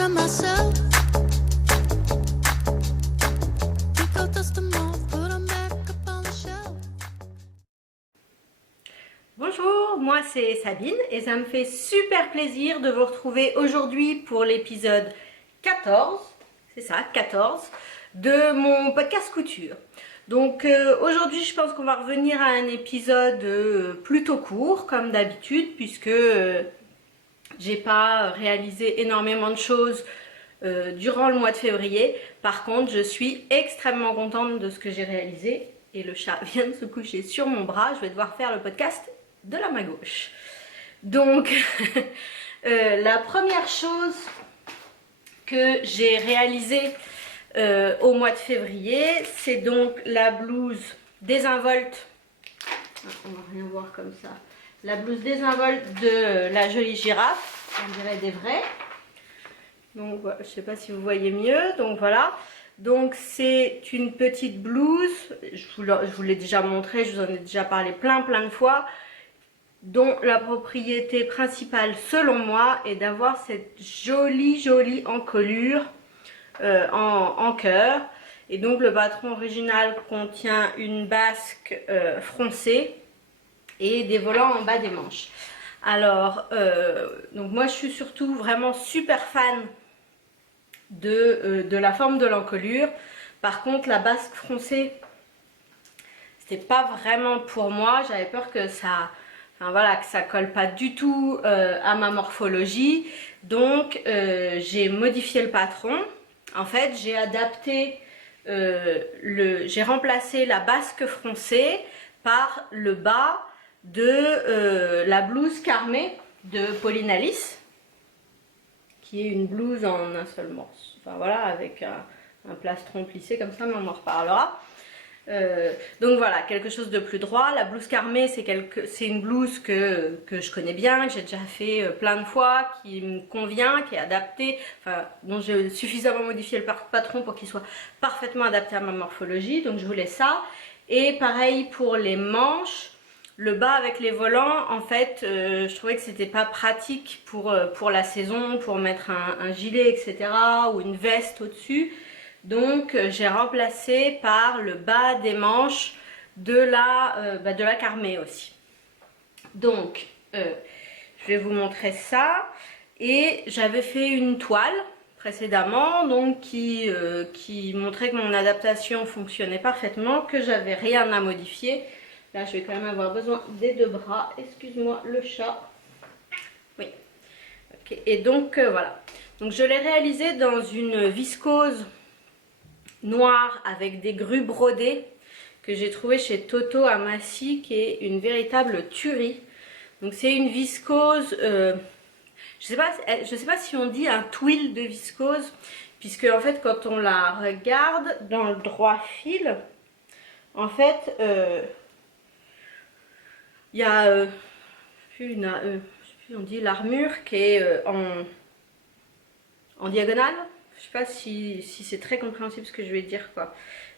on myself. Pick out dust them off, put them back up on the shelf. Bonjour, moi c'est Sabine et ça me fait super plaisir de vous retrouver aujourd'hui pour l'épisode 14, c'est ça, 14, de mon podcast couture. Donc aujourd'hui je pense qu'on va revenir à un épisode plutôt court comme d'habitude puisque j'ai pas réalisé énormément de choses durant le mois de février. Par contre je suis extrêmement contente de ce que j'ai réalisé et le chat vient de se coucher sur mon bras, je vais devoir faire le podcast de la main gauche. Donc la première chose que j'ai réalisée au mois de février, c'est donc la blouse désinvolte. On va rien voir comme ça. La blouse désinvolte de la jolie girafe, on dirait des vrais. Donc voilà, je sais pas si vous voyez mieux. Donc voilà. Donc c'est une petite blouse. Je vous l'ai déjà montré, je vous en ai déjà parlé plein de fois. Dont la propriété principale selon moi est d'avoir cette jolie encolure en cœur. Et donc le patron original contient une basque froncée et des volants en bas des manches. Alors donc moi je suis surtout vraiment super fan de la forme de l'encolure. Par contre la basque froncée c'était pas vraiment pour moi, j'avais peur que ça... Enfin, voilà, que ça colle pas du tout à ma morphologie. Donc j'ai modifié le patron. En fait j'ai adapté, j'ai remplacé la basque froncée par le bas de la blouse carmée de Pauline Alice, qui est une blouse en un seul morceau. Enfin voilà, avec un plastron plissé comme ça, mais on en reparlera. Donc voilà, quelque chose de plus droit. La blouse carmée, c'est une blouse que je connais bien, que j'ai déjà fait plein de fois, qui me convient, qui est adaptée, enfin, dont j'ai suffisamment modifié le patron pour qu'il soit parfaitement adapté à ma morphologie. Donc je voulais ça. Et pareil pour les manches, le bas avec les volants, en fait, je trouvais que c'était pas pratique pour la saison, pour mettre un gilet, etc. ou une veste au-dessus. Donc j'ai remplacé par le bas des manches de la carmée aussi. Donc je vais vous montrer ça. Et j'avais fait une toile précédemment donc qui montrait que mon adaptation fonctionnait parfaitement, que j'avais rien à modifier. Là je vais quand même avoir besoin des deux bras. Excuse-moi le chat. Oui. Okay. Et donc voilà. Donc je l'ai réalisé dans une viscose noir avec des grues brodées que j'ai trouvé chez Toto à Massy, qui est une véritable tuerie. Donc c'est une viscose, je sais pas si on dit un twill de viscose, puisque en fait quand on la regarde dans le droit fil, en fait il y a on dit l'armure qui est en diagonale. Je sais pas si c'est très compréhensible ce que je vais dire quoi.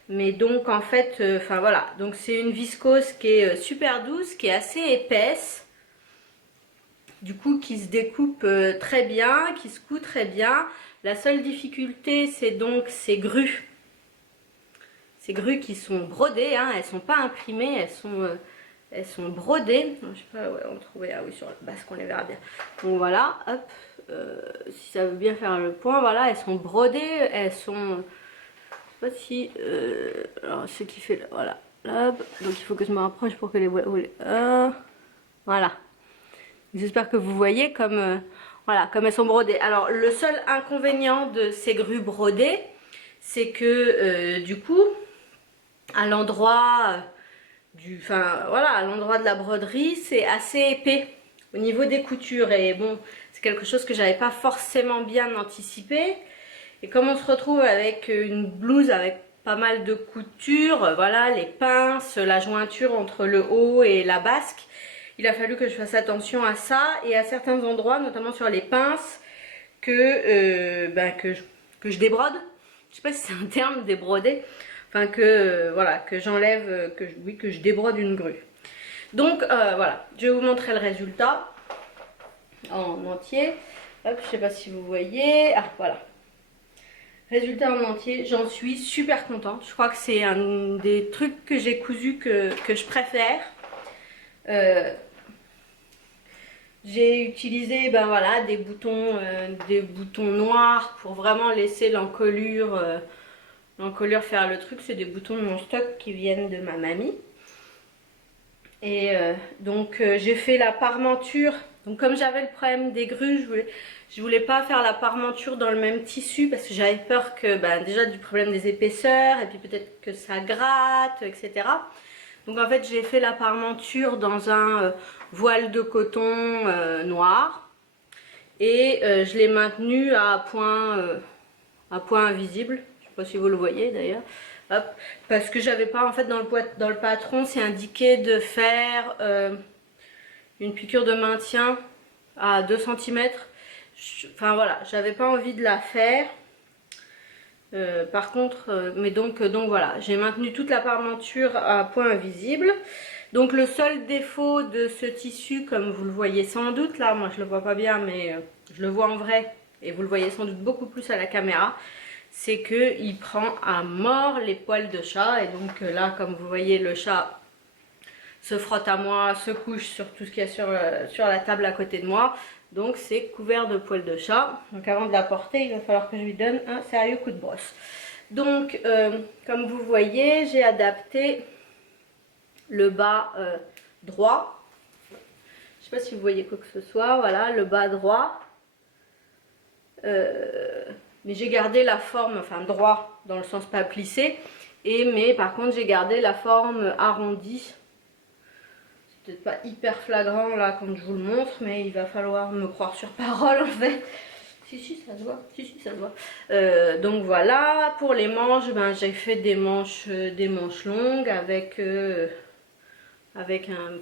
Mais donc en fait, enfin voilà. Donc c'est une viscose qui est super douce, qui est assez épaisse. Du coup qui se découpe très bien, qui se coud très bien. La seule difficulté c'est donc ces grues. Ces grues qui sont brodées, hein, elles sont pas imprimées, elles sont brodées. Je sais pas, ouais, on trouvait, ah oui, sur la basque on les verra bien. Donc voilà, hop. Si ça veut bien faire le point, voilà, elles sont brodées, elles sont, je sais pas si, alors ce qui fait, voilà, hop, donc il faut que je me rapproche pour que les voilà, j'espère que vous voyez comme, voilà, comme elles sont brodées. Alors le seul inconvénient de ces grues brodées, c'est que du coup, à l'endroit voilà, à l'endroit de la broderie, c'est assez épais au niveau des coutures. Et bon, c'est quelque chose que j'avais pas forcément bien anticipé. Et comme on se retrouve avec une blouse avec pas mal de coutures, voilà, les pinces, la jointure entre le haut et la basque, il a fallu que je fasse attention à ça et à certains endroits, notamment sur les pinces, que je débrode. Je sais pas si c'est un terme, débroder. Enfin voilà, que j'enlève, que je débrode une grue. Donc voilà, je vais vous montrer le résultat en entier. Hop, je sais pas si vous voyez. Ah, voilà. Résultat en entier, j'en suis super contente. Je crois que c'est un des trucs que j'ai cousu que je préfère. J'ai utilisé ben voilà, des boutons noirs pour vraiment laisser l'encolure faire le truc. C'est des boutons de mon stock qui viennent de ma mamie. Et donc j'ai fait la parmenture. Donc comme j'avais le problème des grues, je voulais pas faire la parmenture dans le même tissu parce que j'avais peur que déjà du problème des épaisseurs et puis peut-être que ça gratte, etc. Donc en fait j'ai fait la parmenture dans un voile de coton noir et je l'ai maintenu à point invisible. Je sais pas si vous le voyez d'ailleurs. Hop, parce que j'avais pas en fait dans le patron c'est indiqué de faire une piqûre de maintien à 2 cm. Enfin voilà, j'avais pas envie de la faire. Par contre, mais donc voilà, j'ai maintenu toute la parmenture à point invisible. Donc le seul défaut de ce tissu, comme vous le voyez sans doute, là moi je le vois pas bien mais je le vois en vrai et vous le voyez sans doute beaucoup plus à la caméra, c'est que il prend à mort les poils de chat. Et donc là comme vous voyez le chat se frotte à moi, se couche sur tout ce qu'il y a sur la table à côté de moi. Donc c'est couvert de poils de chat. Donc avant de la porter, il va falloir que je lui donne un sérieux coup de brosse. Donc comme vous voyez, j'ai adapté le bas droit. Je sais pas si vous voyez quoi que ce soit. Voilà, le bas droit. Mais j'ai gardé la forme, enfin droit dans le sens pas plissé. Mais par contre j'ai gardé la forme arrondie. C'est peut-être pas hyper flagrant là quand je vous le montre, mais il va falloir me croire sur parole en fait. Si ça se voit, si ça se voit. Donc voilà, pour les manches, j'ai fait des manches longues avec un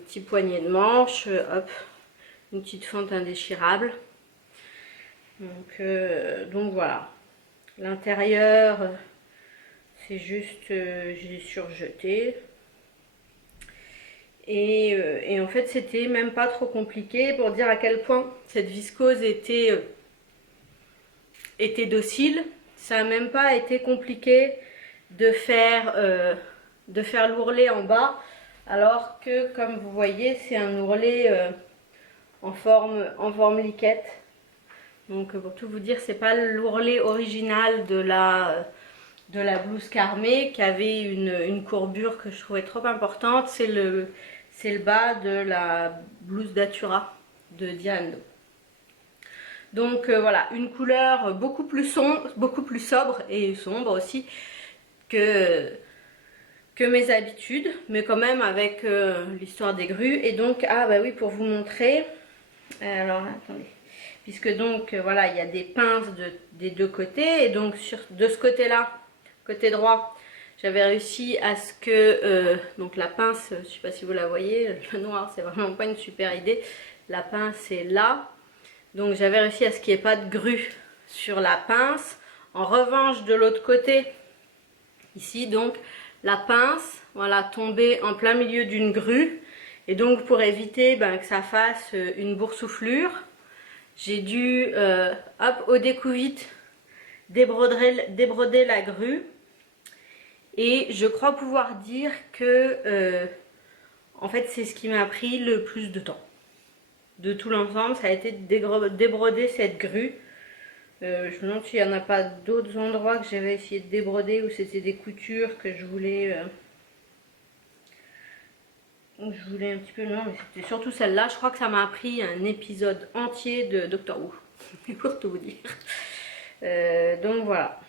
petit poignet de manches, hop, une petite fente indéchirable. Donc voilà. L'intérieur, c'est juste, j'ai surjeté. Et en fait, c'était même pas trop compliqué pour dire à quel point cette viscose était docile. Ça n'a même pas été compliqué de faire l'ourlet en bas, alors que comme vous voyez, c'est un ourlet en forme liquette. Donc pour tout vous dire, c'est pas l'ourlet original de la blouse Carmé qui avait une courbure que je trouvais trop importante. C'est le bas de la blouse Datura de Diano. Donc voilà, une couleur beaucoup plus sobre et sombre aussi que mes habitudes, mais quand même avec l'histoire des grues. Et donc, ah bah oui, pour vous montrer, alors attendez, puisque donc voilà, il y a des pinces des deux côtés, et donc de ce côté-là, côté droit, j'avais réussi à ce que donc la pince, je sais pas si vous la voyez, le noir c'est vraiment pas une super idée, la pince est là, donc j'avais réussi à ce qu'il n'y ait pas de grue sur la pince. En revanche de l'autre côté, ici donc la pince, voilà, tombée en plein milieu d'une grue, et donc pour éviter que ça fasse une boursouflure, j'ai dû hop, au découvite débroder la grue. Et je crois pouvoir dire que en fait c'est ce qui m'a pris le plus de temps de tout l'ensemble, ça a été de débroder cette grue. Je me demande s'il n'y en a pas d'autres endroits que j'avais essayé de débroder où c'était des coutures que je voulais un petit peu, non mais c'était surtout celle-là. Je crois que ça m'a pris un épisode entier de Doctor Who pour tout vous dire. Donc voilà.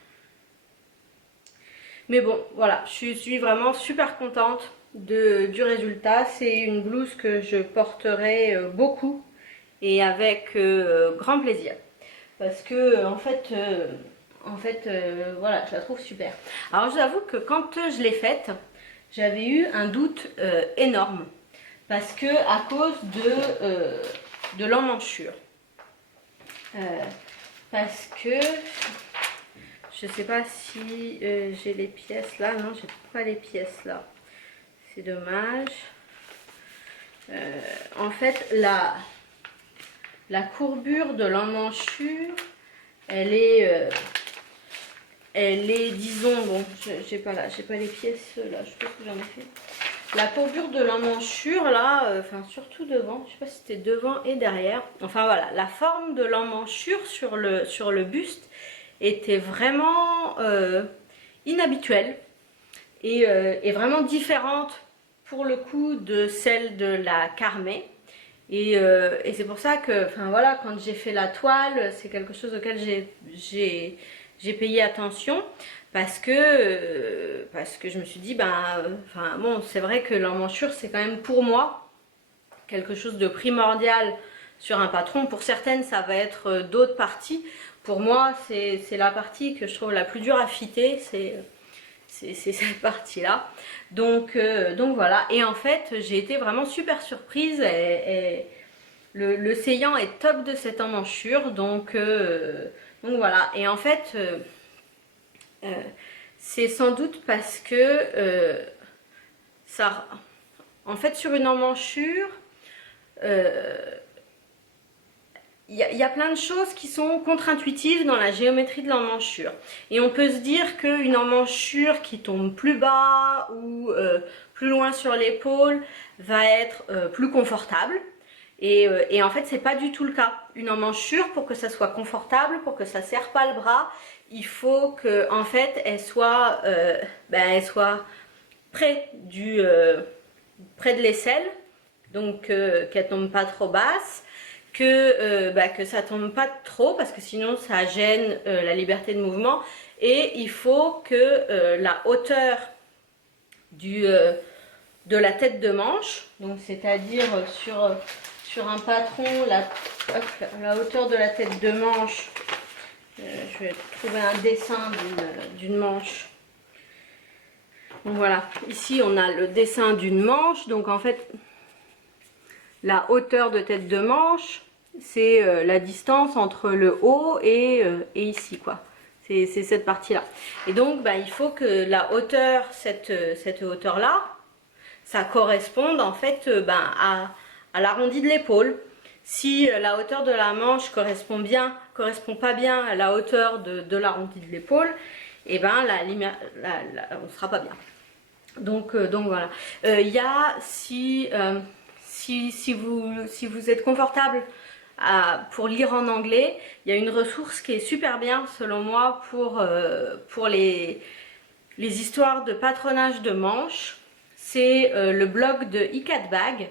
Mais bon, voilà, je suis vraiment super contente du résultat. C'est une blouse que je porterai beaucoup et avec grand plaisir. Parce que en fait, voilà, je la trouve super. Alors j'avoue que quand je l'ai faite, j'avais eu un doute énorme. Parce que à cause de l'emmanchure. Parce que je sais pas si j'ai les pièces là. Non, j'ai pas les pièces là. C'est dommage. En fait, la courbure de l'emmanchure, elle est, disons, bon, j'ai pas les pièces là, je pense que j'en ai fait. La courbure de l'emmanchure là, enfin surtout devant, je sais pas si c'était devant et derrière. Enfin voilà, la forme de l'emmanchure sur le buste était vraiment inhabituelle et vraiment différente pour le coup de celle de la Carmé. Et c'est pour ça que, enfin voilà, quand j'ai fait la toile, c'est quelque chose auquel j'ai payé attention parce que je me suis dit, enfin bon, c'est vrai que l'emmanchure c'est quand même pour moi quelque chose de primordial sur un patron. Pour certaines, ça va être d'autres parties. Pour moi, c'est la partie que je trouve la plus dure à fitter, c'est cette partie-là. Donc voilà. Et en fait, j'ai été vraiment super surprise. Et le saillant est top de cette emmanchure. Donc voilà. Et en fait, c'est sans doute parce que ça... En fait, sur une emmanchure... il y a plein de choses qui sont contre-intuitives dans la géométrie de l'emmanchure. Et on peut se dire qu'une emmanchure qui tombe plus bas ou plus loin sur l'épaule va être plus confortable. Et en fait, c'est pas du tout le cas. Une emmanchure, pour que ça soit confortable, pour que ça ne serre pas le bras, il faut que, en fait, elle soit près de l'aisselle, donc qu'elle tombe pas trop basse. Que ça tombe pas trop parce que sinon ça gêne la liberté de mouvement, et il faut que la hauteur de la tête de manche, donc c'est-à-dire sur un patron, la hauteur de la tête de manche, je vais trouver un dessin d'une manche. Donc voilà, ici on a le dessin d'une manche, donc en fait la hauteur de tête de manche, c'est la distance entre le haut et ici, quoi. C'est cette partie-là. Et donc, il faut que la hauteur, cette hauteur-là, ça corresponde en fait à l'arrondi de l'épaule. Si la hauteur de la manche correspond pas bien à la hauteur de l'arrondi de l'épaule, et on ne sera pas bien. Donc voilà. Il y a si vous êtes confortable pour lire en anglais, il y a une ressource qui est super bien selon moi pour les histoires de patronage de manches. C'est le blog de iCatBag.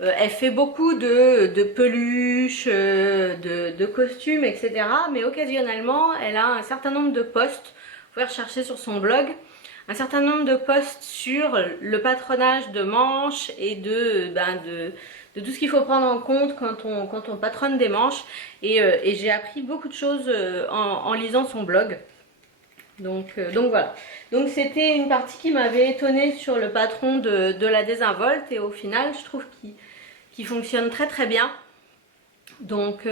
Elle fait beaucoup de peluches, de costumes, etc. Mais occasionnellement, elle a un certain nombre de posts. Vous pouvez rechercher sur son blog un certain nombre de posts sur le patronage de manches et de tout ce qu'il faut prendre en compte quand on patronne des manches. Et j'ai appris beaucoup de choses en lisant son blog. Donc voilà. Donc c'était une partie qui m'avait étonnée sur le patron de la désinvolte, et au final je trouve qu'il fonctionne très très bien. Donc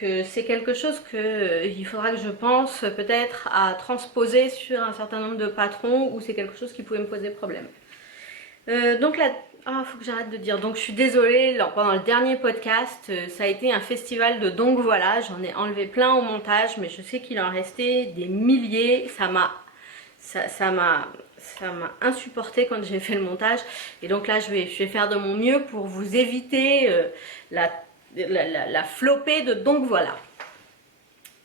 c'est quelque chose qu'il faudra que je pense peut-être à transposer sur un certain nombre de patrons où c'est quelque chose qui pouvait me poser problème. Donc là, faut que j'arrête de dire. Donc je suis désolée, pendant le dernier podcast, ça a été un festival de donc voilà. J'en ai enlevé plein au montage, mais je sais qu'il en restait des milliers. Ça m'a insupporté quand j'ai fait le montage. Et donc là, je vais faire de mon mieux pour vous éviter la flopée de donc voilà.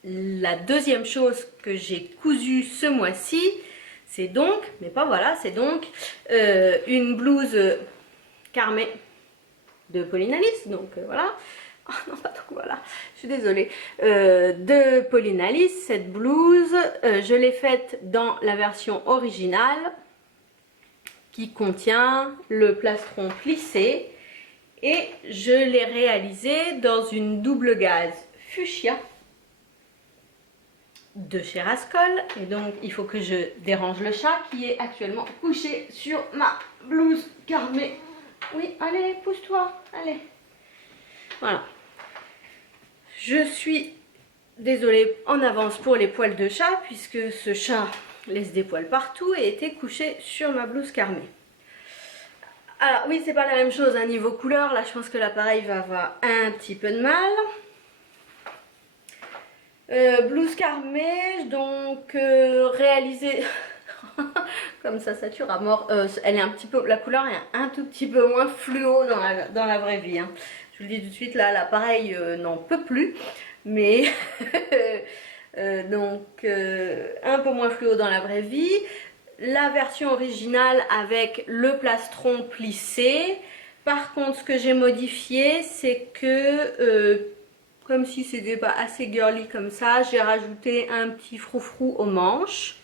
La deuxième chose que j'ai cousue ce mois-ci, c'est donc, mais pas voilà, c'est donc une blouse Carmé de Pauline Alice. Donc voilà. Oh non, pas donc voilà, je suis désolée. De Pauline Alice, cette blouse, je l'ai faite dans la version originale qui contient le plastron plissé. Et je l'ai réalisé dans une double gaze fuchsia de chez Rascol. Et donc il faut que je dérange le chat qui est actuellement couché sur ma blouse Carmé. Oui, allez, pousse-toi, allez. Voilà. Je suis désolée en avance pour les poils de chat, puisque ce chat laisse des poils partout et était couché sur ma blouse Carmé. Alors oui, c'est pas la même chose, hein, niveau couleur. Là, je pense que l'appareil va avoir un petit peu de mal. Blouse Carmé, donc réalisée comme ça sature à mort. Elle est un petit peu, la couleur est un tout petit peu moins fluo dans la vraie vie. Hein. Je vous le dis tout de suite, là, l'appareil n'en peut plus, mais donc un peu moins fluo dans la vraie vie. La version originale avec le plastron plissé. Par contre, ce que j'ai modifié, c'est que comme si c'était pas assez girly comme ça, j'ai rajouté un petit froufrou aux manches.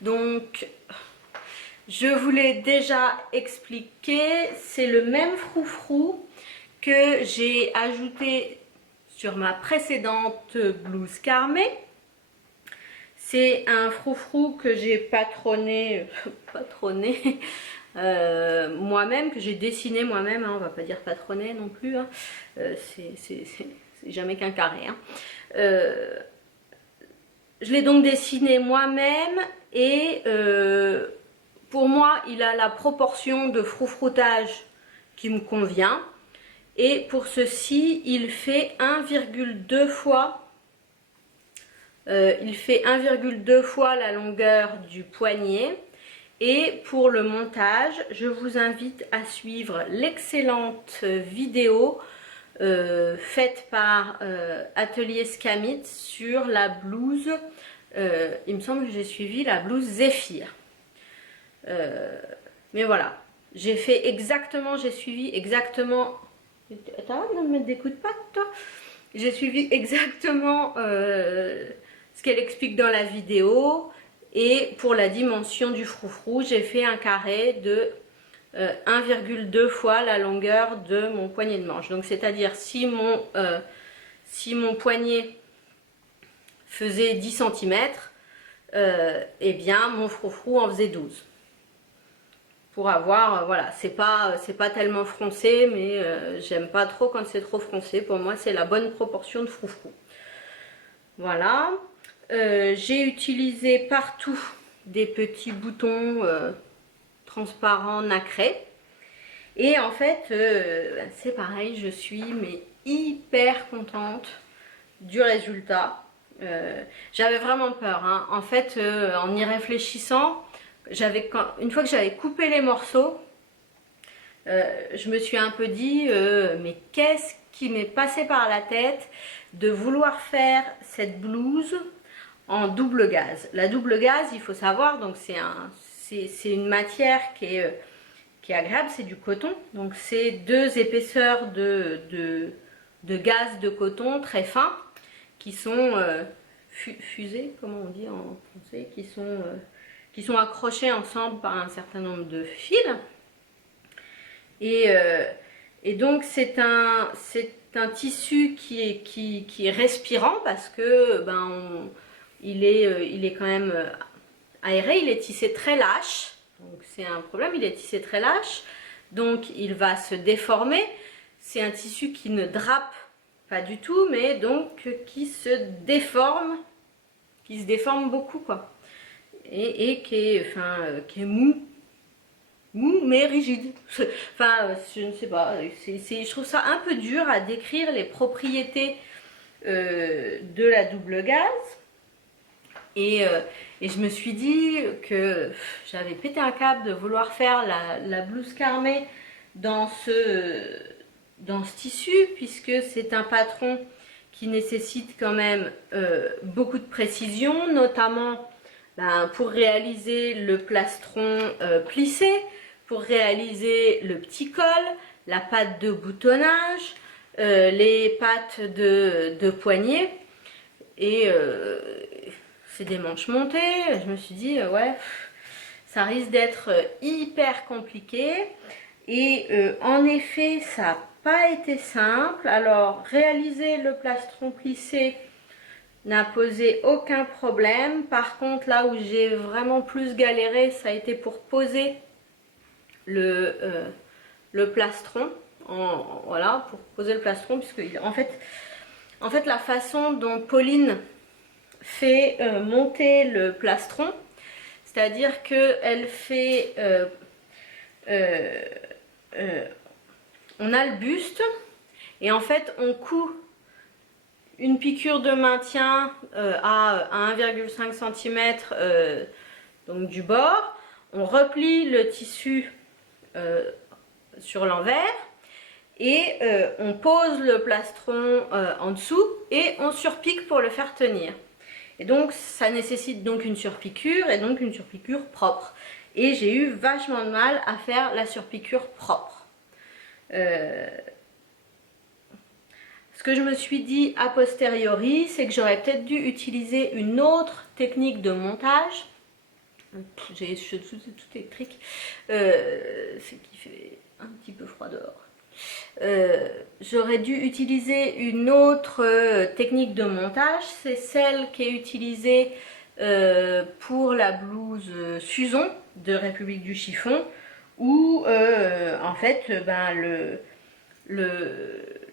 Donc, je vous l'ai déjà expliqué, c'est le même froufrou que j'ai ajouté sur ma précédente blouse Carmé. C'est un froufrou que j'ai patronné moi-même, que j'ai dessiné moi-même, hein, on va pas dire patronné non plus, hein. C'est jamais qu'un carré. Hein. Je l'ai donc dessiné moi-même et pour moi il a la proportion de froufroutage qui me convient. Et pour ceci il fait 1,2 fois la longueur du poignet. Et pour le montage, je vous invite à suivre l'excellente vidéo faite par Atelier Scamit sur la blouse, il me semble que j'ai suivi la blouse Zéphyr. Mais voilà, j'ai suivi exactement... T'arrêtes de me mettre des coups de patte, toi? J'ai suivi exactement ce qu'elle explique dans la vidéo. Et pour la dimension du froufrou, j'ai fait un carré de 1,2 fois la longueur de mon poignet de manche. Donc c'est-à-dire si mon poignet faisait 10 cm, eh bien mon froufrou en faisait 12. Pour avoir, voilà, c'est pas tellement froncé, mais j'aime pas trop quand c'est trop froncé. Pour moi, c'est la bonne proportion de froufrou. Voilà. J'ai utilisé partout des petits boutons transparents nacrés. Et en fait, c'est pareil, je suis mais hyper contente du résultat. J'avais vraiment peur. Hein. En fait, en y réfléchissant, une fois que j'avais coupé les morceaux, je me suis un peu dit, mais qu'est-ce qui m'est passé par la tête de vouloir faire cette blouse en double gaze. La double gaze, il faut savoir, donc c'est une matière qui est agréable, c'est du coton. Donc c'est 2 épaisseurs de gaze de coton très fins qui sont fusées, comment on dit en français, qui sont accrochées ensemble par un certain nombre de fils. Et donc c'est un tissu qui est respirant parce que il est quand même aéré, il est tissé très lâche, donc c'est un problème, il est tissé très lâche, donc il va se déformer. C'est un tissu qui ne drape pas du tout, mais donc qui se déforme beaucoup, quoi, et qui est mou mais rigide. Enfin, je ne sais pas, je trouve ça un peu dur à décrire les propriétés de la double gaze. Et je me suis dit que j'avais pété un câble de vouloir faire la blouse Carmé dans ce tissu, puisque c'est un patron qui nécessite quand même beaucoup de précision, notamment pour réaliser le plastron plissé, pour réaliser le petit col, la patte de boutonnage, les pattes de poignet. Et c'est des manches montées. Je me suis dit, ouais, ça risque d'être hyper compliqué. Et en effet, ça n'a pas été simple. Alors, réaliser le plastron plissé n'a posé aucun problème. Par contre, là où j'ai vraiment plus galéré, ça a été pour poser le plastron. Voilà, pour poser le plastron, puisque en fait la façon dont Pauline fait monter le plastron, c'est-à-dire qu'elle fait on a le buste et en fait on coud une piqûre de maintien à 1,5 cm donc du bord. On replie le tissu sur l'envers et on pose le plastron en dessous et on surpique pour le faire tenir. Et donc ça nécessite donc une surpiqûre et donc une surpiqûre propre. Et j'ai eu vachement de mal à faire la surpiqûre propre. Ce que je me suis dit a posteriori, c'est que j'aurais peut-être dû utiliser une autre technique de montage. J'ai tout électrique, c'est qui fait un petit peu froid dehors. J'aurais dû utiliser une autre technique de montage, c'est celle qui est utilisée pour la blouse Suzon de République du Chiffon, où en fait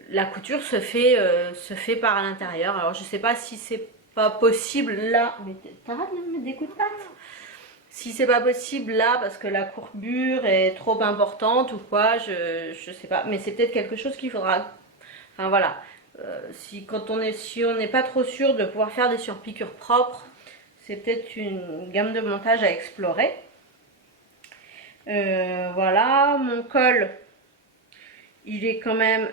la couture se fait par l'intérieur. Alors je sais pas si c'est pas possible là, mais t'arrêtes de me mettre des coups de patte. Si c'est pas possible là parce que la courbure est trop importante ou quoi, je sais pas, mais c'est peut-être quelque chose qu'il faudra. Enfin voilà, si on n'est pas trop sûr de pouvoir faire des surpiqûres propres, c'est peut-être une gamme de montage à explorer. Voilà, mon col, il est quand même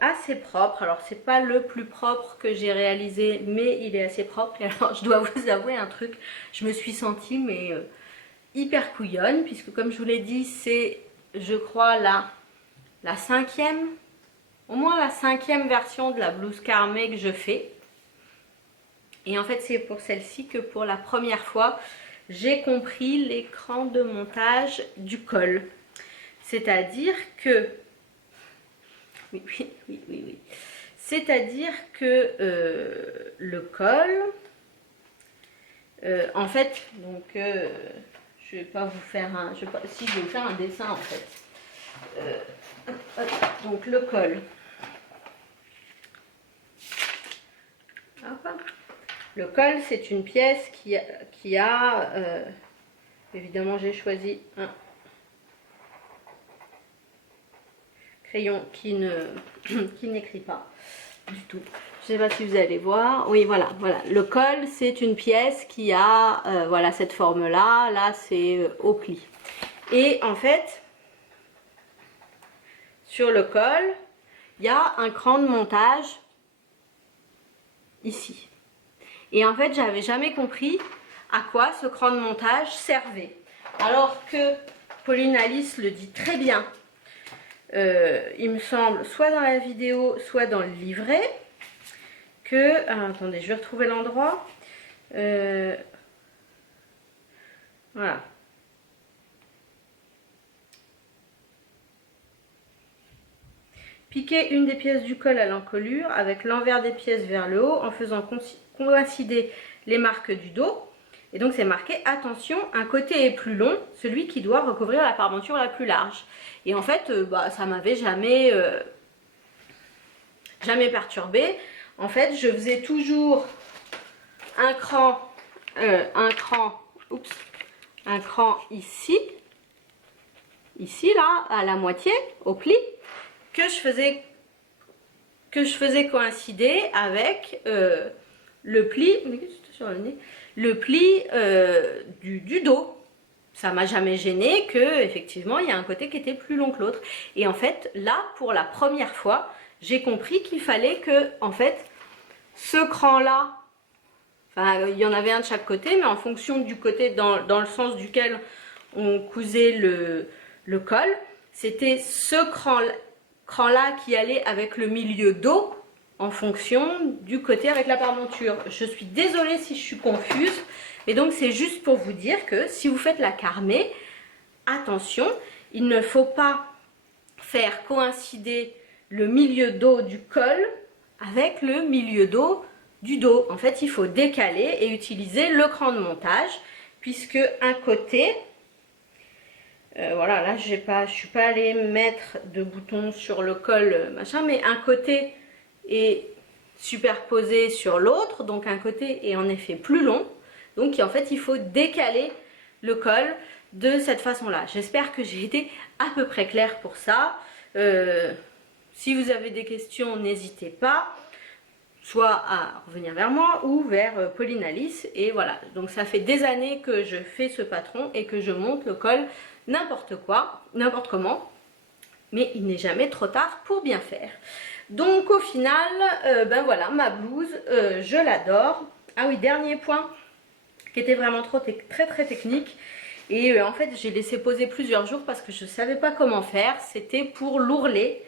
assez propre. Alors c'est pas le plus propre que j'ai réalisé, mais il est assez propre. Et alors je dois vous avouer un truc, je me suis sentie mais hyper couillonne, puisque comme je vous l'ai dit, c'est je crois la cinquième, au moins la 5e version de la blouse Carmé que je fais. Et en fait c'est pour celle-ci que pour la première fois j'ai compris l'écran de montage du col. C'est-à-dire que oui. C'est-à-dire que le col, en fait, donc je vais pas vous faire un, je vais vous faire un dessin en fait. Donc le col. Le col, c'est une pièce qui a évidemment j'ai choisi un crayon qui n'écrit pas du tout. Je sais pas si vous allez voir. Oui, voilà. Le col, c'est une pièce qui a voilà cette forme là. Là, c'est au pli. Et en fait, sur le col, il y a un cran de montage ici. Et en fait, j'avais jamais compris à quoi ce cran de montage servait. Alors que Pauline Alice le dit très bien. Il me semble, soit dans la vidéo, soit dans le livret, que... Alors, attendez, je vais retrouver l'endroit. Voilà. Piquer une des pièces du col à l'encolure avec l'envers des pièces vers le haut en faisant coïncider les marques du dos. Et donc c'est marqué attention, un côté est plus long, celui qui doit recouvrir la parmenture la plus large. Et en fait, ça m'avait jamais perturbé. En fait, je faisais toujours un cran ici là, à la moitié, au pli, que je faisais coïncider avec le pli. Sur le nez. Le pli du dos. Ça m'a jamais gêné que effectivement il y a un côté qui était plus long que l'autre. Et en fait là pour la première fois j'ai compris qu'il fallait que en fait ce cran là, enfin il y en avait un de chaque côté, mais en fonction du côté dans le sens duquel on cousait le col, c'était ce cran là qui allait avec le milieu dos en fonction du côté avec la parmenture. Je suis désolée si je suis confuse, mais donc c'est juste pour vous dire que si vous faites la Carmé, attention, il ne faut pas faire coïncider le milieu dos du col avec le milieu dos du dos. En fait, il faut décaler et utiliser le cran de montage, puisque un côté, voilà, là je suis pas allée mettre de boutons sur le col, machin, mais un côté est superposé sur l'autre, donc un côté est en effet plus long, donc en fait il faut décaler le col de cette façon-là. J'espère que j'ai été à peu près claire pour ça. Si vous avez des questions, n'hésitez pas, soit à revenir vers moi ou vers Pauline Alice. Et voilà, donc ça fait des années que je fais ce patron et que je monte le col n'importe quoi, n'importe comment. Mais il n'est jamais trop tard pour bien faire. Donc au final, ben voilà, ma blouse, je l'adore. Ah oui, dernier point qui était vraiment très technique. Et en fait, j'ai laissé poser plusieurs jours parce que je ne savais pas comment faire. C'était pour l'ourlet.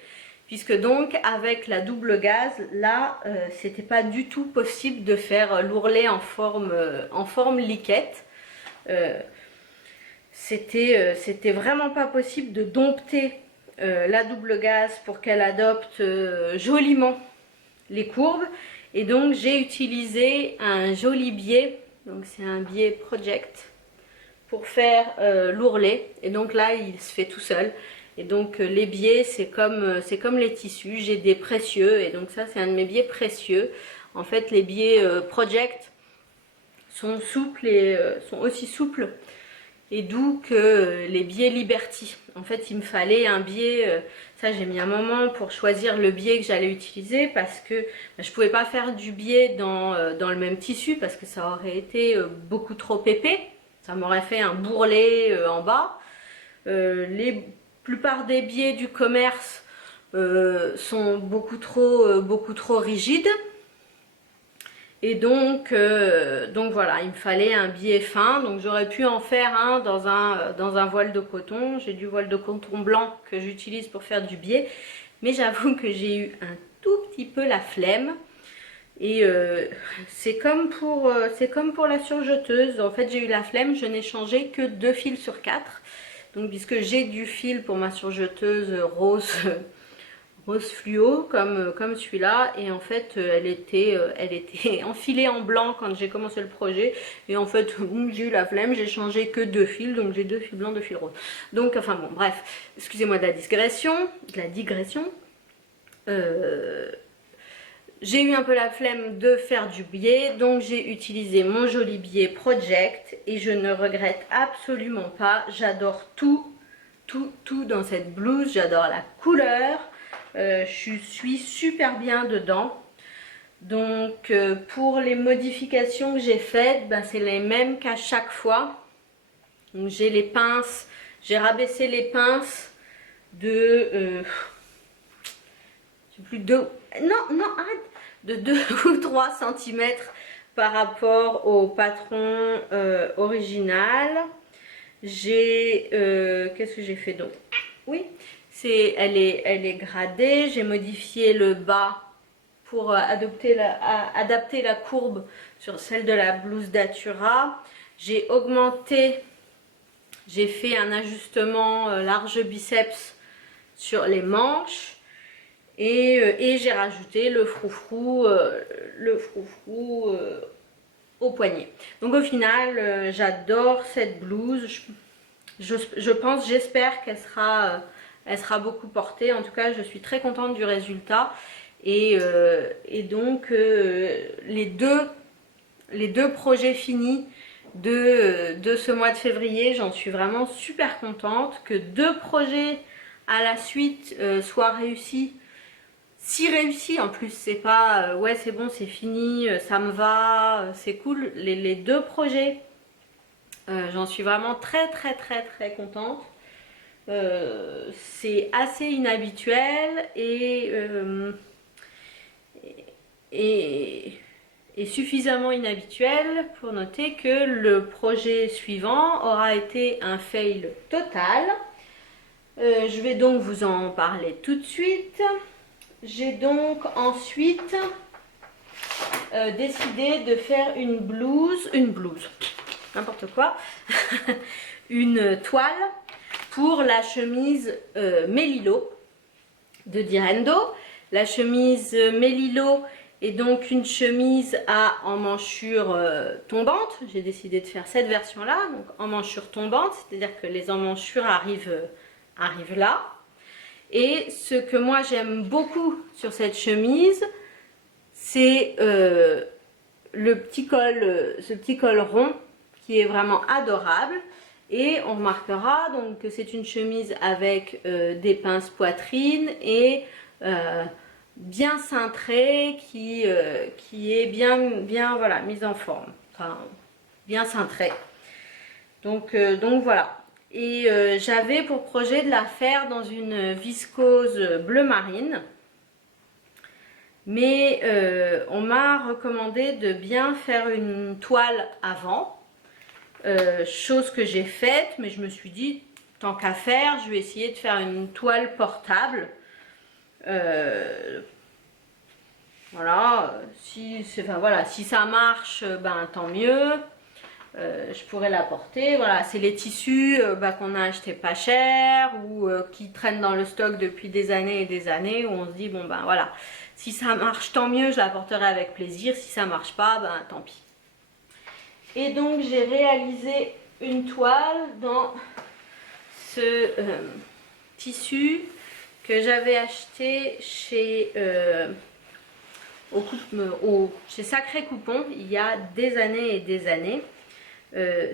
Puisque donc, avec la double gaze, là, c'était pas du tout possible de faire l'ourlet en forme liquette. C'était vraiment pas possible de dompter la double gaze pour qu'elle adopte joliment les courbes. Et donc, j'ai utilisé un joli biais. Donc, c'est un biais Project pour faire l'ourlet. Et donc là, il se fait tout seul. Et donc les biais, c'est comme les tissus. J'ai des précieux. Et donc ça, c'est un de mes biais précieux. En fait, les biais Project sont souples et sont aussi souples et doux que les biais Liberty. En fait, il me fallait un biais. Ça, j'ai mis un moment pour choisir le biais que j'allais utiliser parce que je ne pouvais pas faire du biais dans le même tissu parce que ça aurait été beaucoup trop épais. Ça m'aurait fait un bourrelet en bas. Les plupart des biais du commerce sont beaucoup trop rigides. Et donc voilà, il me fallait un biais fin. Donc j'aurais pu en faire un dans un voile de coton. J'ai du voile de coton blanc que j'utilise pour faire du biais. Mais j'avoue que j'ai eu un tout petit peu la flemme. Et c'est comme pour la surjeteuse. En fait, j'ai eu la flemme, je n'ai changé que 2 fils sur 4. Donc, puisque j'ai du fil pour ma surjeteuse rose fluo, comme celui-là. Et en fait, elle était enfilée en blanc quand j'ai commencé le projet. Et en fait, j'ai eu la flemme, j'ai changé que 2 fils. Donc, j'ai 2 fils blancs, 2 fils roses. Donc, enfin bon, bref. Excusez-moi de la digression. J'ai eu un peu la flemme de faire du biais, donc j'ai utilisé mon joli biais Project et je ne regrette absolument pas. J'adore tout dans cette blouse, j'adore la couleur, je suis super bien dedans. Donc pour les modifications que j'ai faites, ben, c'est les mêmes qu'à chaque fois. Donc j'ai les pinces, j'ai rabaissé les pinces de... plus de... Non, arrête! De 2 ou 3 cm par rapport au patron original. J'ai... qu'est-ce que j'ai fait donc? Oui, elle est gradée. J'ai modifié le bas pour adapter la courbe sur celle de la blouse Datura. J'ai augmenté, j'ai fait un ajustement large biceps sur les manches. Et j'ai rajouté le froufrou au poignet. Donc au final, j'adore cette blouse. J'espère qu'elle sera beaucoup portée. En tout cas, je suis très contente du résultat. Et donc, les deux projets finis de ce mois de février, j'en suis vraiment super contente. Que 2 projets à la suite soient réussis. Si réussi en plus, c'est pas ouais c'est bon, c'est fini, ça me va, c'est cool. Les 2 projets, j'en suis vraiment très contente. C'est assez inhabituel et suffisamment inhabituel pour noter que le projet suivant aura été un fail total. Je vais donc vous en parler tout de suite. J'ai donc ensuite décidé de faire une blouse, n'importe quoi, une toile pour la chemise Melilo de Direndo. La chemise Melilo est donc une chemise à emmanchure tombante. J'ai décidé de faire cette version-là, donc emmanchure tombante, c'est-à-dire que les emmanchures arrivent là. Et ce que moi j'aime beaucoup sur cette chemise, c'est ce petit col rond qui est vraiment adorable. Et on remarquera donc que c'est une chemise avec des pinces poitrine et bien cintrée qui est bien voilà, mise en forme, enfin bien cintrée. Donc voilà. Et j'avais pour projet de la faire dans une viscose bleu marine. Mais on m'a recommandé de bien faire une toile avant. Chose que j'ai faite, mais je me suis dit, tant qu'à faire, je vais essayer de faire une toile portable. Voilà, si ça marche, ben tant mieux. Je pourrais la porter. Voilà, c'est les tissus qu'on a acheté pas cher ou qui traînent dans le stock depuis des années et des années, où on se dit bon ben voilà, si ça marche tant mieux, je la porterai avec plaisir. Si ça marche pas, ben tant pis. Et donc j'ai réalisé une toile dans ce tissu que j'avais acheté chez Sacré Coupon il y a des années et des années.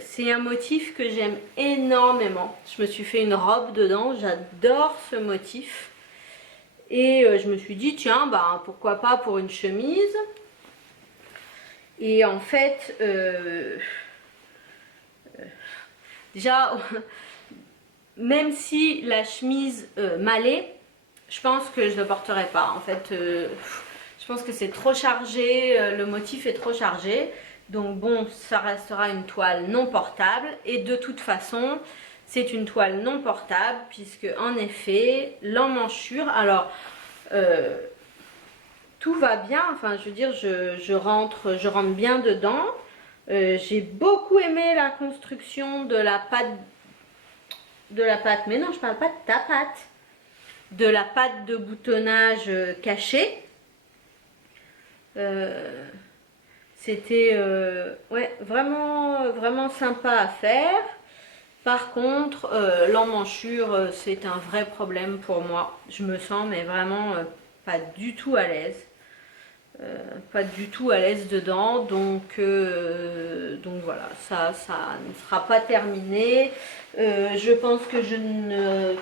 C'est un motif que j'aime énormément. Je me suis fait une robe dedans, j'adore ce motif. Et je me suis dit, tiens, bah, pourquoi pas pour une chemise. Et en fait, déjà, même si la chemise m'allait, je pense que je ne le porterai pas. En fait, je pense que c'est trop chargé, le motif est trop chargé. Donc bon, ça restera une toile non portable. Et de toute façon, c'est une toile non portable puisque en effet, l'emmanchure, alors tout va bien. Enfin, je veux dire, je rentre bien dedans. J'ai beaucoup aimé la construction de la pâte, mais non, je parle pas de ta pâte, de la pâte de boutonnage cachée. C'était ouais, vraiment sympa à faire. Par contre, l'emmanchure, c'est un vrai problème pour moi. Je me sens mais vraiment pas du tout à l'aise. Pas du tout à l'aise dedans, donc voilà, ça ne sera pas terminé. Je pense que je ne...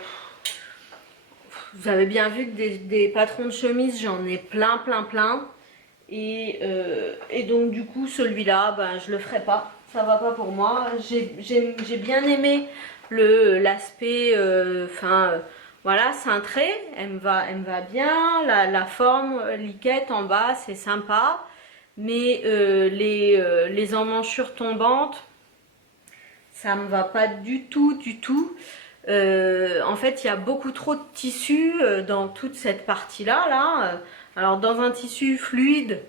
Vous avez bien vu que des patrons de chemises, j'en ai plein. Et donc du coup, celui-là, ben, je le ferai pas. Ça va pas pour moi. J'ai bien aimé l'aspect, voilà, cintré. Elle me va bien. La forme liquette en bas, c'est sympa. Mais les emmanchures tombantes, ça me va pas du tout. En fait, il y a beaucoup trop de tissu dans toute cette partie-là, là. Alors, dans un tissu fluide,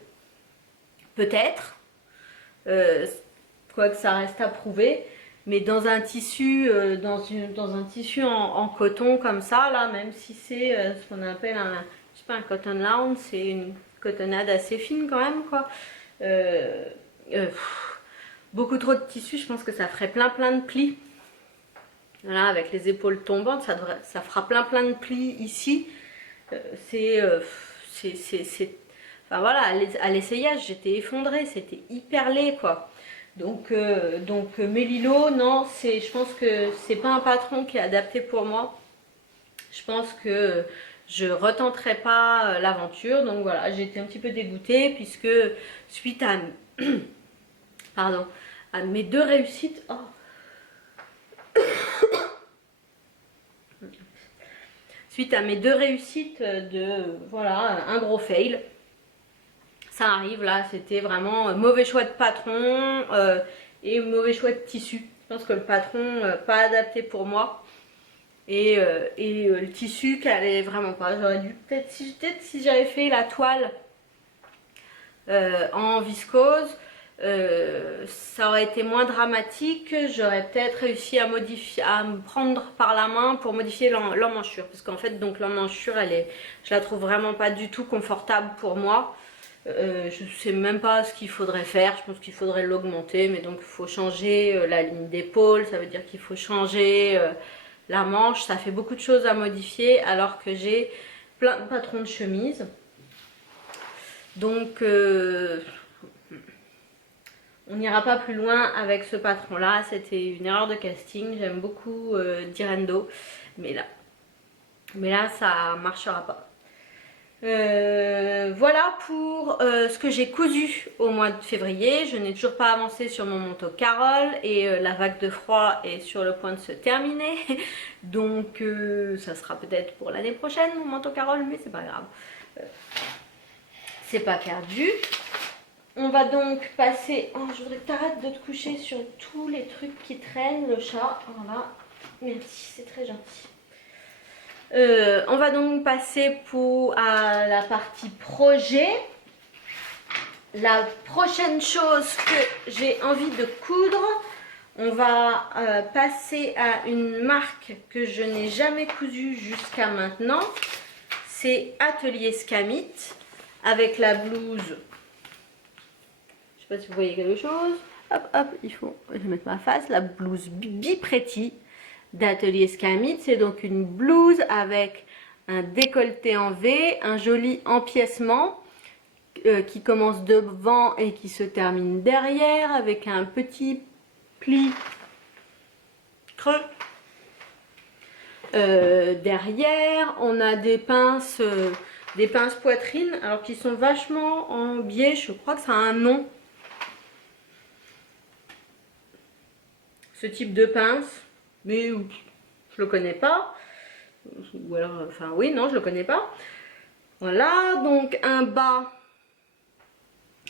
peut-être, quoique ça reste à prouver, mais dans un tissu, dans un tissu en coton comme ça, là, même si c'est ce qu'on appelle je sais pas, un cotton lounge, c'est une cotonnade assez fine quand même, quoi. Beaucoup trop de tissu, je pense que ça ferait plein de plis. Voilà, avec les épaules tombantes, ça fera plein de plis ici. Enfin voilà, à l'essayage, j'étais effondrée, c'était hyper laid, quoi. Donc Mélilo, non, je pense que c'est pas un patron qui est adapté pour moi. Je pense que je retenterai pas l'aventure. Donc voilà, j'ai été un petit peu dégoûtée puisque suite à pardon, à mes deux réussites, suite à mes deux réussites de voilà, un gros fail. Ça arrive là, c'était vraiment mauvais choix de patron et mauvais choix de tissu. Je pense que le patron pas adapté pour moi et le tissu qu'allait vraiment pas. J'aurais dû peut-être si j'avais fait la toile en viscose, ça aurait été moins dramatique. J'aurais peut-être réussi à me prendre par la main pour modifier l'emmanchure, parce qu'en fait donc l'emmanchure je la trouve vraiment pas du tout confortable pour moi. Je sais même pas ce qu'il faudrait faire. Je pense qu'il faudrait l'augmenter, mais donc il faut changer la ligne d'épaule, ça veut dire qu'il faut changer la manche. Ça fait beaucoup de choses à modifier alors que j'ai plein de patrons de chemises. Donc On n'ira pas plus loin avec ce patron là, c'était une erreur de casting. J'aime beaucoup Direndo, mais là ça marchera pas. Voilà pour ce que j'ai cousu au mois de février. Je n'ai toujours pas avancé sur mon manteau Carole et la vague de froid est sur le point de se terminer. Donc ça sera peut-être pour l'année prochaine mon manteau Carole, mais c'est pas grave. C'est pas perdu. On va donc passer... Oh, je voudrais que tu arrêtes de te coucher sur tous les trucs qui traînent, le chat. Voilà, merci, c'est très gentil. On va donc passer à la partie projet. La prochaine chose que j'ai envie de coudre, on va passer à une marque que je n'ai jamais cousue jusqu'à maintenant. C'est Atelier Scamit avec la blouse. Je sais pas si vous voyez quelque chose. Hop, hop, je vais mettre ma face. La blouse Bipretti d'Atelier Scamit. C'est donc une blouse avec un décolleté en V, un joli empiècement qui commence devant et qui se termine derrière avec un petit pli creux. Derrière, on a des pinces poitrine, alors qui sont vachement en biais. Je crois que ça a un nom. Ce type de pince, mais je le connais pas. Ou alors, enfin oui, non, je le connais pas. Voilà, donc un bas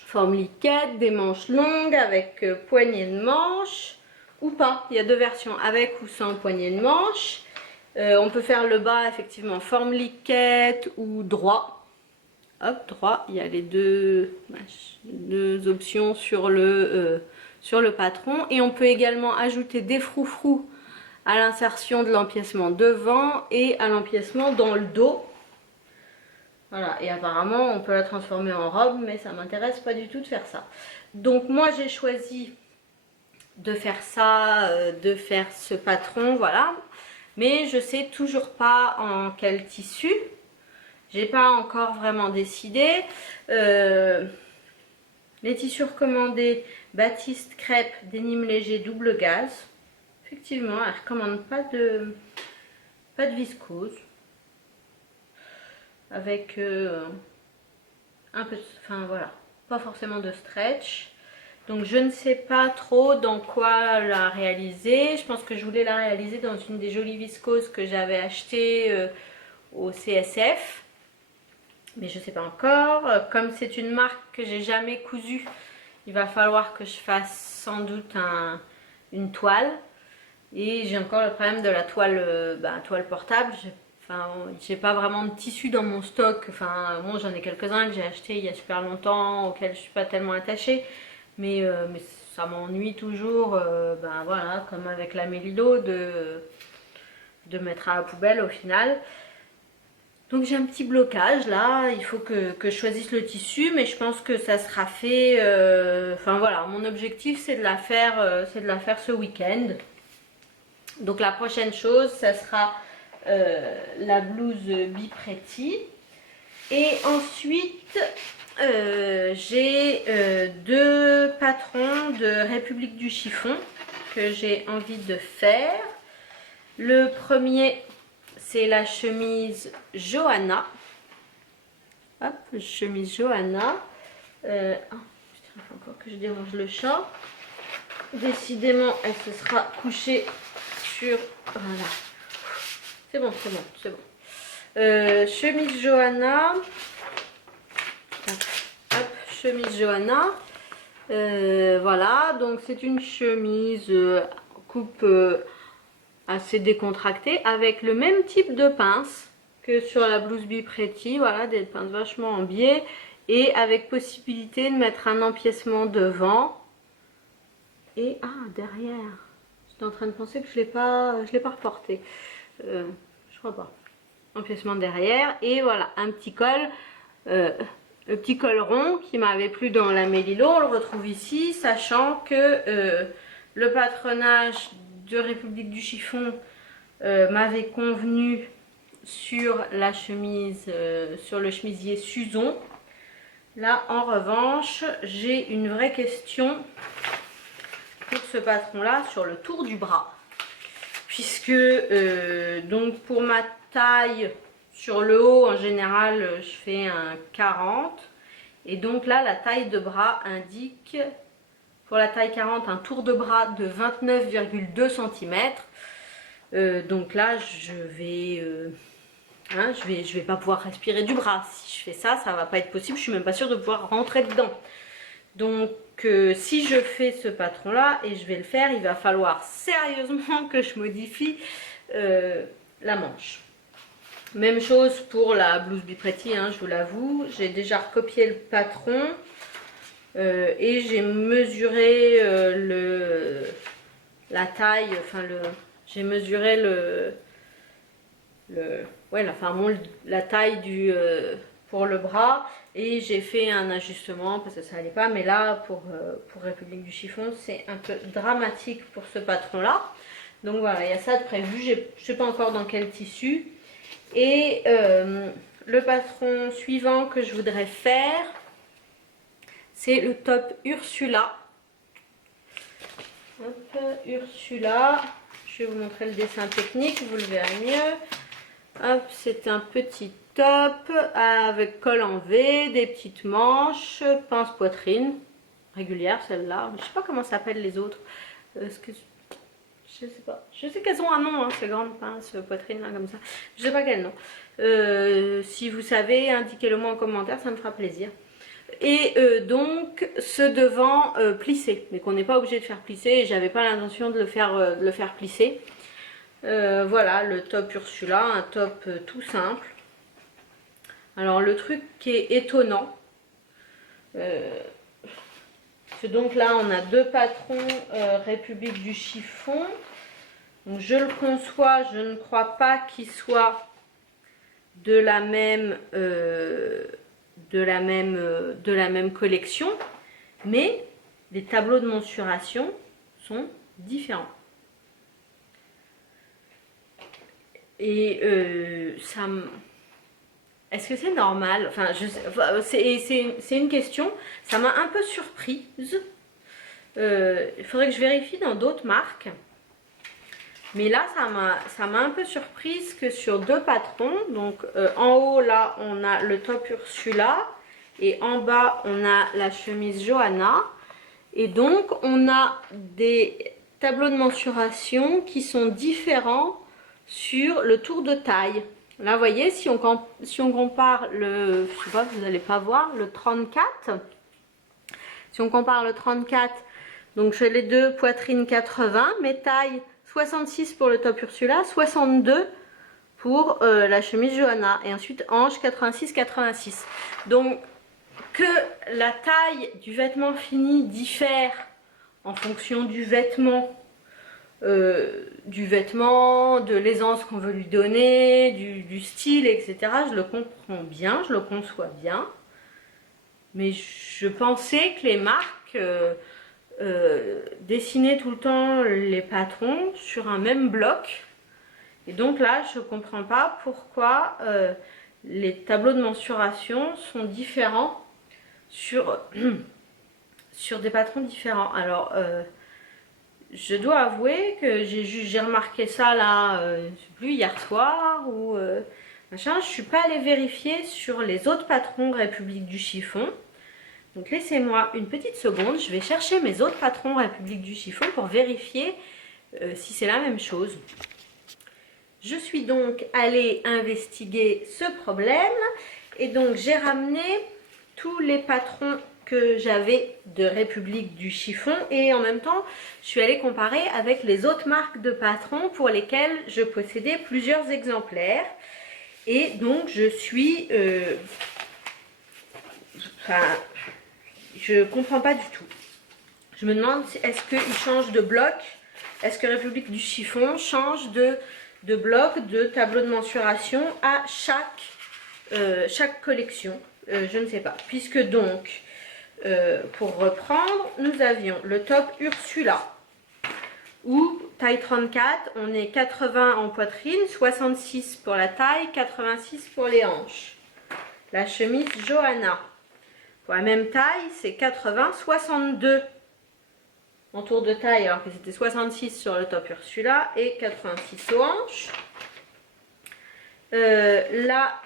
forme liquette, des manches longues avec poignée de manche ou pas. Il y a deux versions, avec ou sans poignée de manche. On peut faire le bas effectivement forme liquette ou droit. Hop, droit, il y a les deux options sur le patron. Et on peut également ajouter des froufrous à l'insertion de l'empiècement devant et à l'empiècement dans le dos. Voilà, et apparemment on peut la transformer en robe, mais ça m'intéresse pas du tout de faire ça. Donc moi j'ai choisi de faire ça, de faire ce patron, voilà. Mais je sais toujours pas en quel tissu. J'ai pas encore vraiment décidé. Les tissus recommandés, Batiste crêpe, dénime léger, double gaz. Effectivement, elle recommande pas de viscose. Avec un peu, enfin voilà, pas forcément de stretch. Donc je ne sais pas trop dans quoi la réaliser. Je pense que je voulais la réaliser dans une des jolies viscoses que j'avais achetées au CSF. Mais je ne sais pas encore. Comme c'est une marque que j'ai jamais cousue, il va falloir que je fasse sans doute une toile. Et j'ai encore le problème de la toile, toile portable. Enfin, j'ai pas vraiment de tissu dans mon stock. Enfin, bon, j'en ai quelques-uns que j'ai achetés il y a super longtemps, auxquels je suis pas tellement attachée. Mais ça m'ennuie toujours, voilà, comme avec la Mélilo, de mettre à la poubelle au final. Donc j'ai un petit blocage là, il faut que je choisisse le tissu, mais je pense que ça sera fait. Enfin voilà, mon objectif c'est de la faire ce week-end. Donc la prochaine chose, ça sera la blouse Bipretti. Et ensuite, j'ai deux patrons de République du chiffon que j'ai envie de faire. Le premier, c'est la chemise Johanna. Hop, chemise Johanna. Oh, putain, il faut encore que je dérange le chat. Décidément, elle se sera couchée sur... Voilà. C'est bon, c'est bon, c'est bon. Chemise Johanna. Hop, chemise Johanna. Voilà, donc c'est une chemise coupe assez décontractée avec le même type de pince que sur la blouse Bipretti. Voilà, des pinces vachement en biais et avec possibilité de mettre un empiècement devant et derrière. J'étais en train de penser que je l'ai pas reporté. Je crois pas. Empiècement derrière et voilà un petit col. Le petit col rond qui m'avait plu dans la Mélilo, on le retrouve ici, sachant que le patronage de République du chiffon m'avait convenu sur la chemise, sur le chemisier Suzon. Là, en revanche, j'ai une vraie question pour ce patron-là sur le tour du bras. Puisque, donc pour ma taille, sur le haut, en général, je fais un 40. Et donc là, la taille de bras indique, pour la taille 40, un tour de bras de 29,2 cm. Donc là, je vais pas pouvoir respirer du bras. Si je fais ça, ça va pas être possible. Je suis même pas sûre de pouvoir rentrer dedans. Donc si je fais ce patron là, et je vais le faire, il va falloir sérieusement que je modifie la manche. Même chose pour la blouse Bipretti, hein, je vous l'avoue. J'ai déjà recopié le patron et j'ai mesuré la taille, enfin j'ai mesuré la taille pour le bras, et j'ai fait un ajustement parce que ça allait pas. Mais là, pour République du chiffon, c'est un peu dramatique pour ce patron là. Donc voilà, il y a ça de prévu. Je sais pas encore dans quel tissu. Et le patron suivant que je voudrais faire, c'est le top Ursula. Hop, Ursula. Je vais vous montrer le dessin technique, vous le verrez mieux. Hop, c'est un petit top avec col en V, des petites manches, pince poitrine régulière celle-là. Je sais pas comment s'appellent les autres. Je sais pas. Je sais qu'elles ont un nom, hein, ces grandes pinces poitrine là, comme ça. Je sais pas quel nom. Si vous savez, indiquez-le moi en commentaire, ça me fera plaisir. Et donc ce devant plissé, mais qu'on n'est pas obligé de faire plisser, et j'avais pas l'intention de le faire plisser. Voilà le top Ursula, un top tout simple. Alors le truc qui est étonnant, c'est donc là on a deux patrons République du chiffon. Donc je le conçois, je ne crois pas qu'ils soient de la même collection, mais les tableaux de mensuration sont différents. Et est-ce que c'est normal? Enfin, c'est une question. Ça m'a un peu surprise. Il faudrait que je vérifie dans d'autres marques. Mais là, ça m'a un peu surprise que sur deux patrons. Donc en haut, là, on a le top Ursula. Et en bas, on a la chemise Johanna. Et donc, on a des tableaux de mensuration qui sont différents sur le tour de taille. Là, vous voyez, si on compare le, je sais pas, vous n'allez pas voir, le 34. Si on compare le 34, donc je fais les deux, poitrine 80, mes tailles 66 pour le top Ursula, 62 pour la chemise Johanna. Et ensuite, hanche 86. Donc, que la taille du vêtement fini diffère en fonction du vêtement, de l'aisance qu'on veut lui donner, du style, etc. Je le comprends bien, je le conçois bien. Mais je pensais que les marques dessinaient tout le temps les patrons sur un même bloc. Et donc là, je ne comprends pas pourquoi les tableaux de mensuration sont différents sur des patrons différents. Alors, je dois avouer que j'ai remarqué ça là, je sais plus, hier soir ou machin. Je suis pas allée vérifier sur les autres patrons République du chiffon. Donc laissez-moi une petite seconde, je vais chercher mes autres patrons République du chiffon pour vérifier si c'est la même chose. Je suis donc allée investiguer ce problème et donc j'ai ramené tous les patrons que j'avais de République du chiffon, et en même temps je suis allée comparer avec les autres marques de patrons pour lesquelles je possédais plusieurs exemplaires. Et donc je suis je comprends pas du tout. Je me demande, est-ce qu'ils changent de bloc? Est-ce que République du chiffon change de bloc, de tableau de mensuration à chaque collection? Je ne sais pas. Puisque donc, pour reprendre, nous avions le top Ursula, où taille 34, on est 80 en poitrine, 66 pour la taille, 86 pour les hanches. La chemise Johanna, Pour la même taille, c'est 80-62 en tour de taille, alors que c'était 66 sur le top Ursula et 86 aux hanches. Là,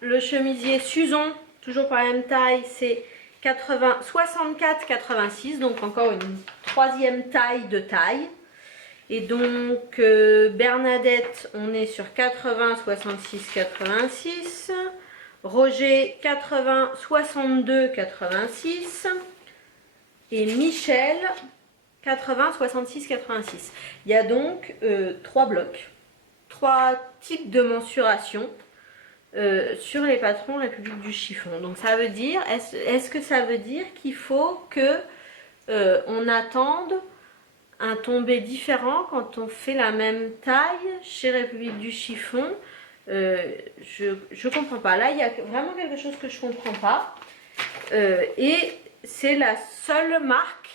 le chemisier Suzon, toujours par la même taille, c'est 64-86, donc encore une troisième taille de taille. Et donc Bernadette, on est sur 80-66-86. Roger, 80-62-86. Et Michel, 80-66-86. Il y a donc 3 blocs, 3 types de mensuration sur les patrons République du chiffon. Donc ça veut dire, est-ce que ça veut dire qu'il faut que on attende un tombé différent quand on fait la même taille chez République du chiffon? Je comprends pas. Là, il y a vraiment quelque chose que je comprends pas. Et c'est la seule marque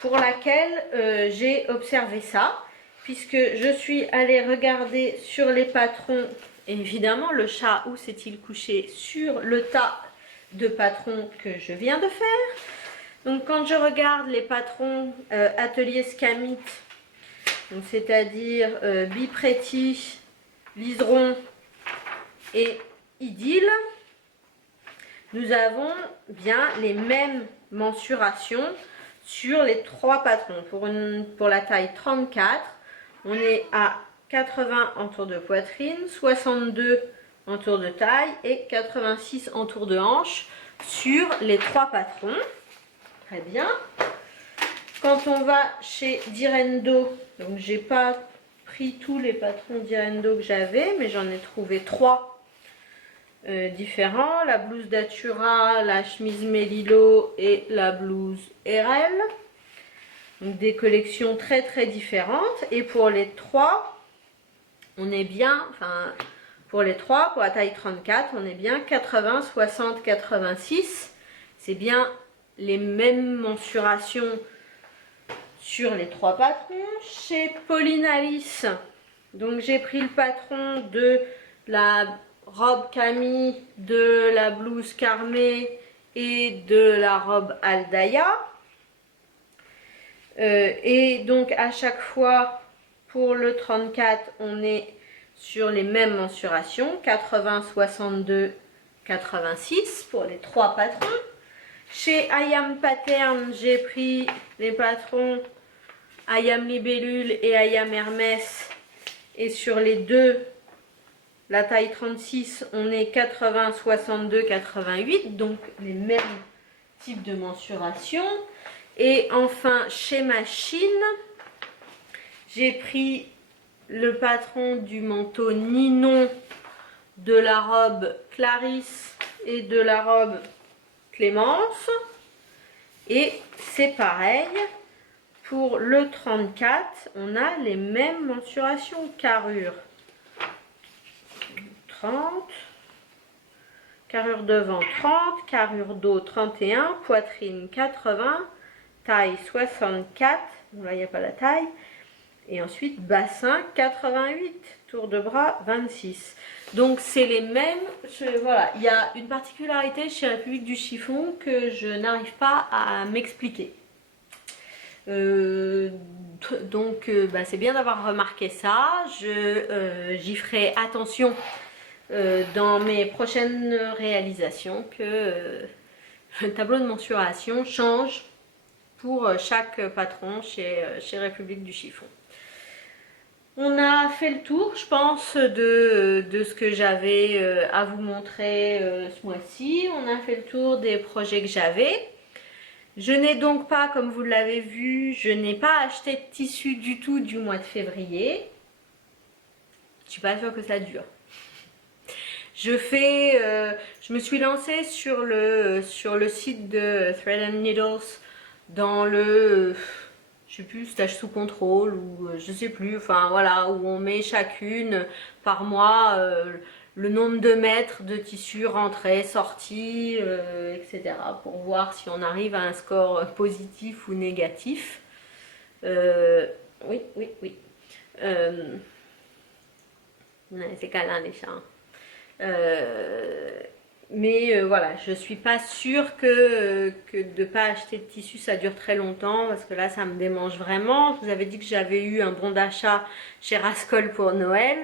pour laquelle j'ai observé ça, puisque je suis allée regarder sur les patrons. Évidemment, le chat, où s'est-il couché? Sur le tas de patrons que je viens de faire. Donc quand je regarde les patrons Atelier Scamite, c'est-à-dire Bipretti, Liseron et Idylle, nous avons bien les mêmes mensurations sur les 3 patrons. Pour la taille 34, on est à 80 en tour de poitrine, 62 en tour de taille et 86 en tour de hanche sur les 3 patrons. Très bien. Quand on va chez Direndo, donc j'ai pas pris tous les patrons Direndo que j'avais, mais j'en ai trouvé 3 différents. La blouse Datura, la chemise Melilot et la blouse RL. Donc des collections très très différentes. Et pour les 3, on est bien, enfin pour les 3, pour la taille 34, on est bien 80, 60, 86. C'est bien les mêmes mensurations sur les 3 patrons. Chez Pauline Alice, donc j'ai pris le patron de la robe Camille, de la blouse Carmé et de la robe Aldaya. Et donc à chaque fois pour le 34, on est sur les mêmes mensurations, 80, 62, 86 pour les 3 patrons. Chez Ayam Pattern, j'ai pris les patrons Ayam Libellule et Ayam Hermès. Et sur les 2, la taille 36, on est 80, 62, 88. Donc les mêmes types de mensuration. Et enfin, chez Machine, j'ai pris le patron du manteau Ninon, de la robe Clarisse et de la robe Clémence. Et c'est pareil, pour le 34, on a les mêmes mensurations. Carrure 30, carrure devant 30, carrure dos 31, poitrine 80, taille 64, bon là il n'y a pas la taille, et ensuite bassin 88, tour de bras 26. Donc c'est les mêmes, voilà, il y a une particularité chez République du chiffon que je n'arrive pas à m'expliquer. Donc c'est bien d'avoir remarqué ça, j'y ferai attention dans mes prochaines réalisations que le tableau de mensuration change pour chaque patron chez République du chiffon. On a fait le tour, je pense, de ce que j'avais à vous montrer ce mois-ci. On a fait le tour des projets que j'avais. Je n'ai donc pas, comme vous l'avez vu, je n'ai pas acheté de tissu du tout du mois de février. Je suis pas sûre que ça dure. Je me suis lancée sur le site de Thread and Needles dans le, je sais plus, stage sous contrôle ou je sais plus, enfin voilà, où on met chacune par mois le nombre de mètres de tissu rentré, sorti, etc. pour voir si on arrive à un score positif ou négatif. Oui. C'est câlin les chats. Mais voilà, je suis pas sûre que de pas acheter de tissu ça dure très longtemps parce que là ça me démange vraiment. Je vous avais dit que j'avais eu un bon d'achat chez Rascol pour Noël.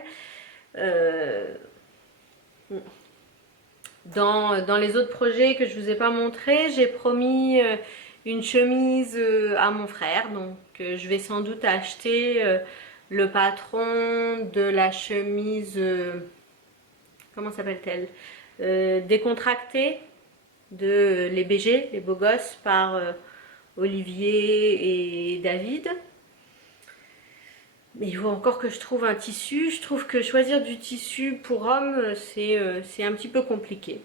Dans les autres projets que je vous ai pas montré, j'ai promis une chemise à mon frère. Donc je vais sans doute acheter le patron de la chemise, comment s'appelle-t-elle, décontractée de Les BG, les beaux gosses, par Olivier et David. Mais il faut encore que je trouve un tissu. Je trouve que choisir du tissu pour homme, c'est un petit peu compliqué.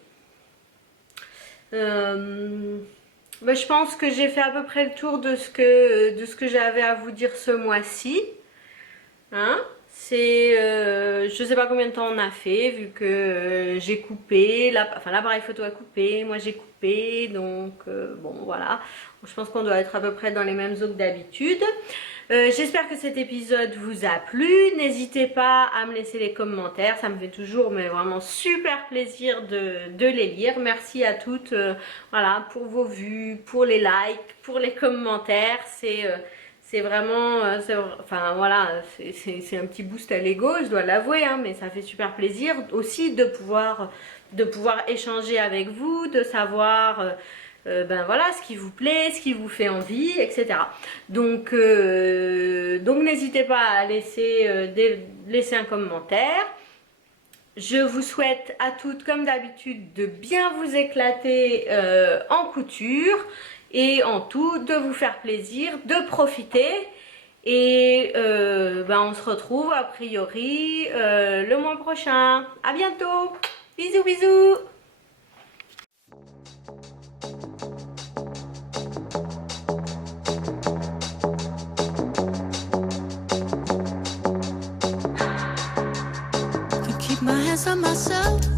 Je pense que j'ai fait à peu près le tour de ce que j'avais à vous dire ce mois-ci. Hein? Je sais pas combien de temps on a fait, vu que j'ai coupé, l'appareil photo a coupé, moi j'ai coupé, donc bon voilà. Je pense qu'on doit être à peu près dans les mêmes eaux que d'habitude. J'espère que cet épisode vous a plu. N'hésitez pas à me laisser les commentaires, ça me fait toujours mais vraiment super plaisir de les lire. Merci à toutes voilà, pour vos vues, pour les likes, pour les commentaires. C'est vraiment, enfin voilà, c'est un petit boost à l'ego, je dois l'avouer, hein, mais ça fait super plaisir aussi de pouvoir échanger avec vous, de savoir ben voilà, ce qui vous plaît, ce qui vous fait envie, etc. Donc n'hésitez pas à laisser un commentaire. Je vous souhaite à toutes, comme d'habitude, de bien vous éclater en couture et en tout, de vous faire plaisir, de profiter. Et on se retrouve a priori le mois prochain. À bientôt. Bisous, bisous. Can keep my hands on myself.